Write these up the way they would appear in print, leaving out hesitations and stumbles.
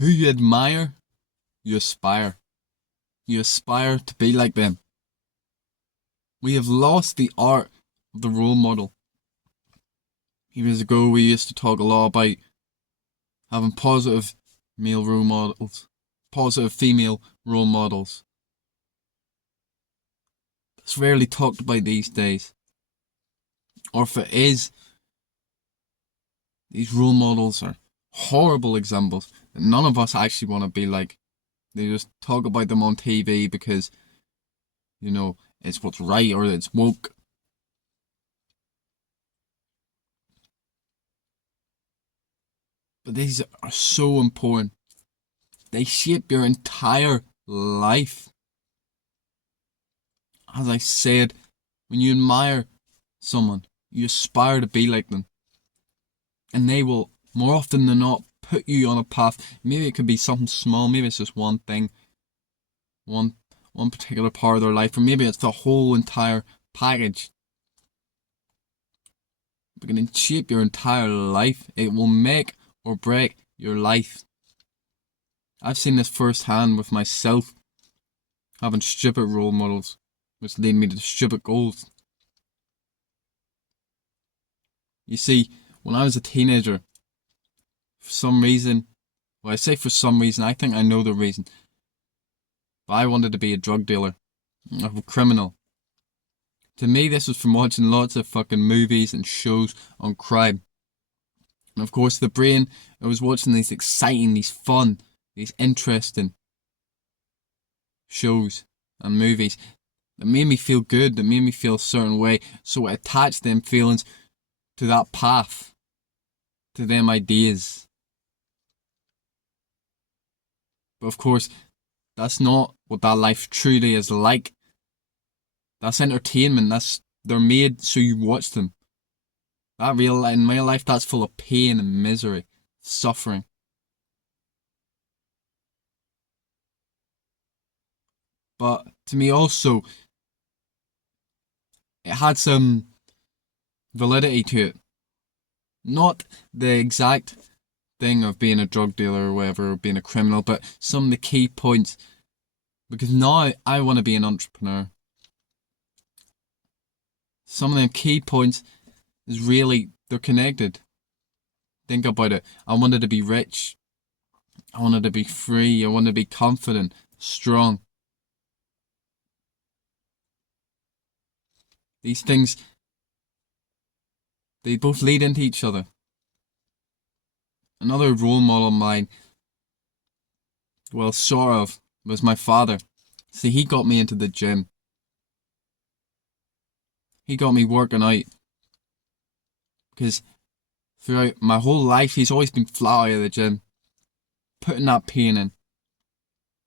Who you admire, you aspire. You aspire to be like them. We have lost the art of the role model. Years ago, we used to talk a lot about having positive male role models, positive female role models. It's rarely talked about these days. Or if it is, these role models are horrible examples that none of us actually want to be like. They just talk about them on TV because, it's what's right or it's woke. But these are so important. They shape your entire life. As I said, when you admire someone, you aspire to be like them. And they will, more often than not, put you on a path. Maybe it could be something small, maybe it's just one thing, one particular part of their life, or maybe it's the whole entire package. It can shape your entire life. It will make or break your life. I've seen this firsthand with myself, having stupid role models, which lead me to stupid goals. You see, when I was a teenager, for some reason, well, I say for some reason, I think I know the reason, but I wanted to be a drug dealer, a criminal. To me, this was from watching lots of fucking movies and shows on crime. And of course, the brain, I was watching these exciting, these fun, these interesting shows and movies that made me feel good, that made me feel a certain way. So I attached them feelings to that path, to them ideas. But of course, that's not what that life truly is like. That's entertainment. They're made so you watch them. In my life, that's full of pain and misery, suffering. But to me also, it had some validity to it. Not the exact thing of being a drug dealer or whatever, or being a criminal, but some of the key points. Because now I want to be an entrepreneur. Some of the key points is really, they're connected. Think about it. I wanted to be rich. I wanted to be free. I wanted to be confident, strong. These things, they both lead into each other. Another role model of mine, well, sort of, was my father. See, he got me into the gym. He got me working out. Because throughout my whole life, he's always been flat out of the gym. Putting that pain in.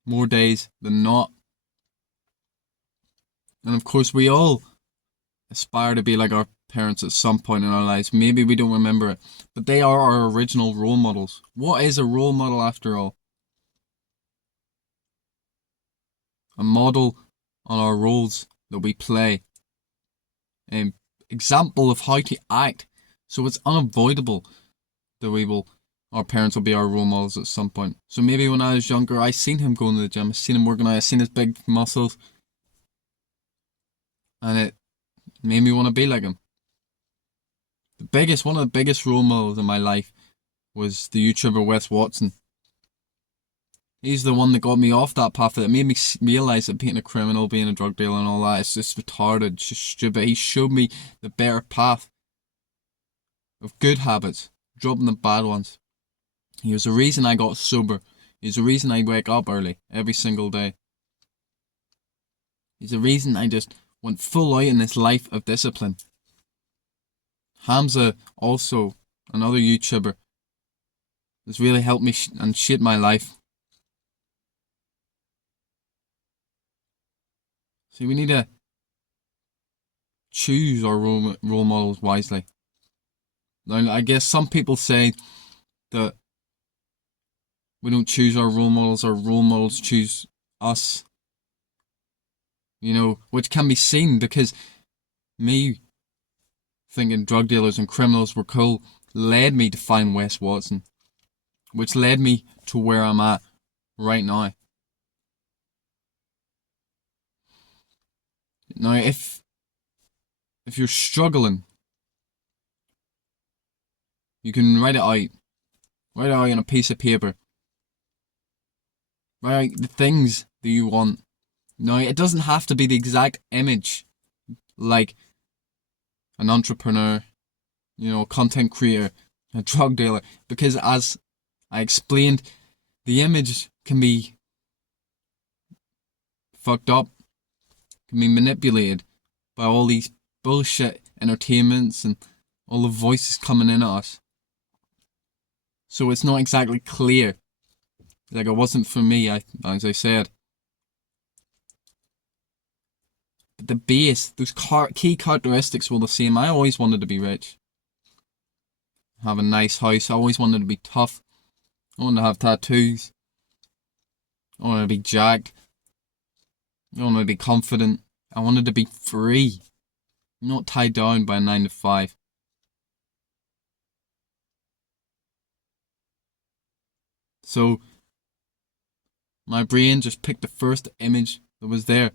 More days than not. And of course, we all aspire to be like our parents at some point in our lives. Maybe we don't remember it, but they are our original role models. What is a role model after all? A model on our roles that we play. An example of how to act. So it's unavoidable that our parents will be our role models at some point. So maybe when I was younger, I seen him going to the gym, I seen him working out, I seen his big muscles, and it made me want to be like him. One of the biggest role models in my life was the YouTuber Wes Watson. He's the one that got me off that path, that made me realise that being a criminal, being a drug dealer and all that, it's just retarded, it's just stupid. He showed me the better path of good habits, dropping the bad ones. He was the reason I got sober. He's the reason I wake up early every single day. He's the reason I just went full out in this life of discipline. Hamza, also another YouTuber, has really helped me and shaped my life. See, we need to choose our role models wisely. Now, I guess some people say that we don't choose our role models choose us. Which can be seen because me thinking drug dealers and criminals were cool led me to find Wes Watson, which led me to where I'm at right now. Now, if you're struggling, you can write it out. Write it out on a piece of paper. Write out the things that you want. Now, it doesn't have to be the exact image, like an entrepreneur, a content creator, a drug dealer, because as I explained, the image can be fucked up, can be manipulated by all these bullshit entertainments and all the voices coming in at us. So it's not exactly clear. Like, it wasn't for me, as I said. But the base, those key characteristics were the same. I always wanted to be rich. Have a nice house. I always wanted to be tough. I wanted to have tattoos. I wanted to be jacked. I wanted to be confident. I wanted to be free. Not tied down by a 9 to 5. So, my brain just picked the first image that was there.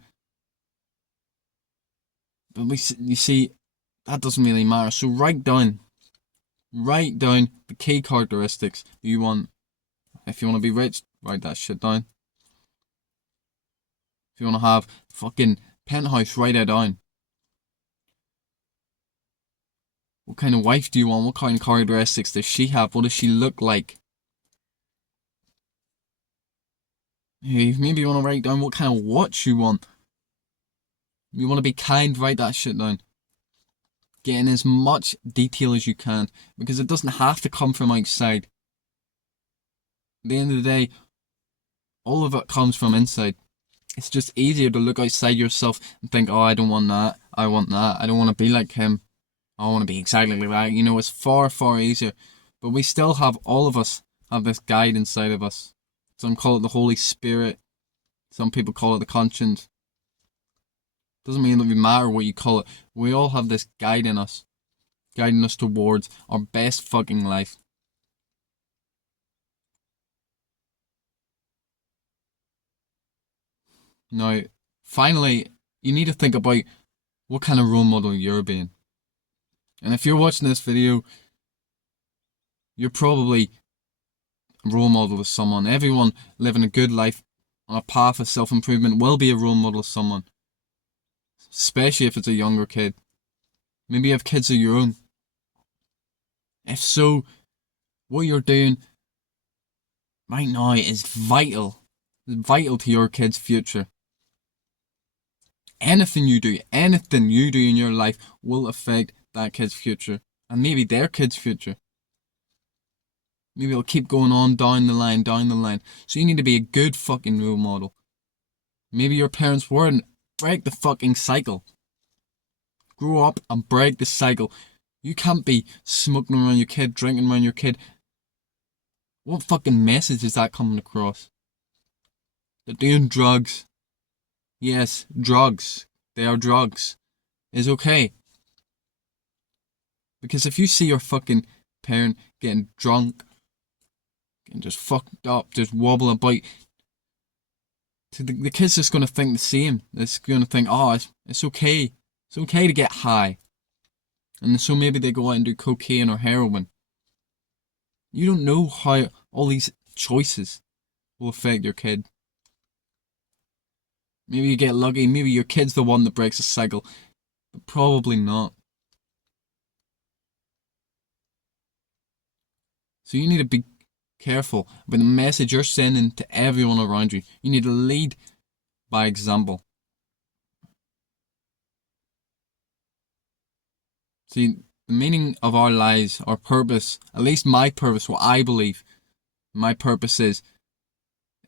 But you see, that doesn't really matter. So write down the key characteristics you want. If you want to be rich, write that shit down. If you want to have fucking penthouse, write it down. What kind of wife do you want? What kind of characteristics does she have? What does she look like? Maybe you want to write down what kind of watch you want. You want to be kind, write that shit down. Get in as much detail as you can, because it doesn't have to come from outside. At the end of the day, all of it comes from inside. It's just easier to look outside yourself and think, oh, I don't want that, I want that, I don't want to be like him, I want to be exactly like that. It's far, far easier. But we still have, all of us have this guide inside of us. Some call it the Holy Spirit. Some people call it the conscience. Doesn't mean that we matter what you call it. We all have this guide in us, guiding us towards our best fucking life. Now, finally, you need to think about what kind of role model you're being. And if you're watching this video, you're probably a role model to someone. Everyone living a good life on a path of self-improvement will be a role model to someone. Especially if it's a younger kid. Maybe you have kids of your own. If so, what you're doing right now is vital. It's vital to your kid's future. Anything you do in your life will affect that kid's future. And maybe their kid's future. Maybe it'll keep going on down the line. So you need to be a good fucking role model. Maybe your parents weren't. Break the fucking cycle. Grow up and break the cycle. You can't be smoking around your kid, drinking around your kid. What fucking message is that coming across? They're doing drugs. Yes, drugs. They are drugs. It's okay. Because if you see your fucking parent getting drunk, getting just fucked up, just wobbling about, the kid's just going to think the same. It's going to think, oh, it's okay. It's okay to get high. And so maybe they go out and do cocaine or heroin. You don't know how all these choices will affect your kid. Maybe you get lucky. Maybe your kid's the one that breaks the cycle. But probably not. So you need to be careful about the message you're sending to everyone around you. You need to lead by example. See, the meaning of our lives, our purpose, at least my purpose, what I believe my purpose is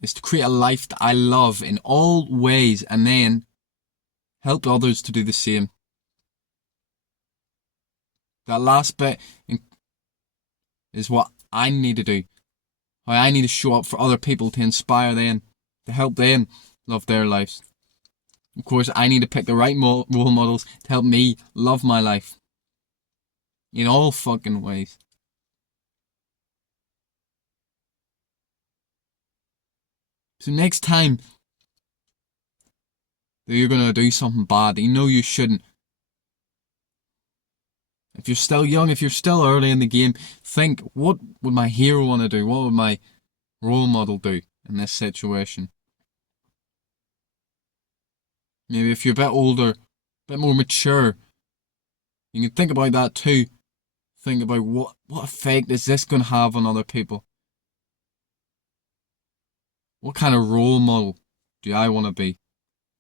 to create a life that I love in all ways and then help others to do the same. That last bit is what I need to do. How I need to show up for other people to inspire them, to help them love their lives. Of course, I need to pick the right role models to help me love my life. In all fucking ways. So next time that you're going to do something bad that you know you shouldn't, if you're still young, if you're still early in the game, think, what would my hero want to do? What would my role model do in this situation? Maybe if you're a bit older, a bit more mature, you can think about that too. Think about what effect is this going to have on other people? What kind of role model do I want to be?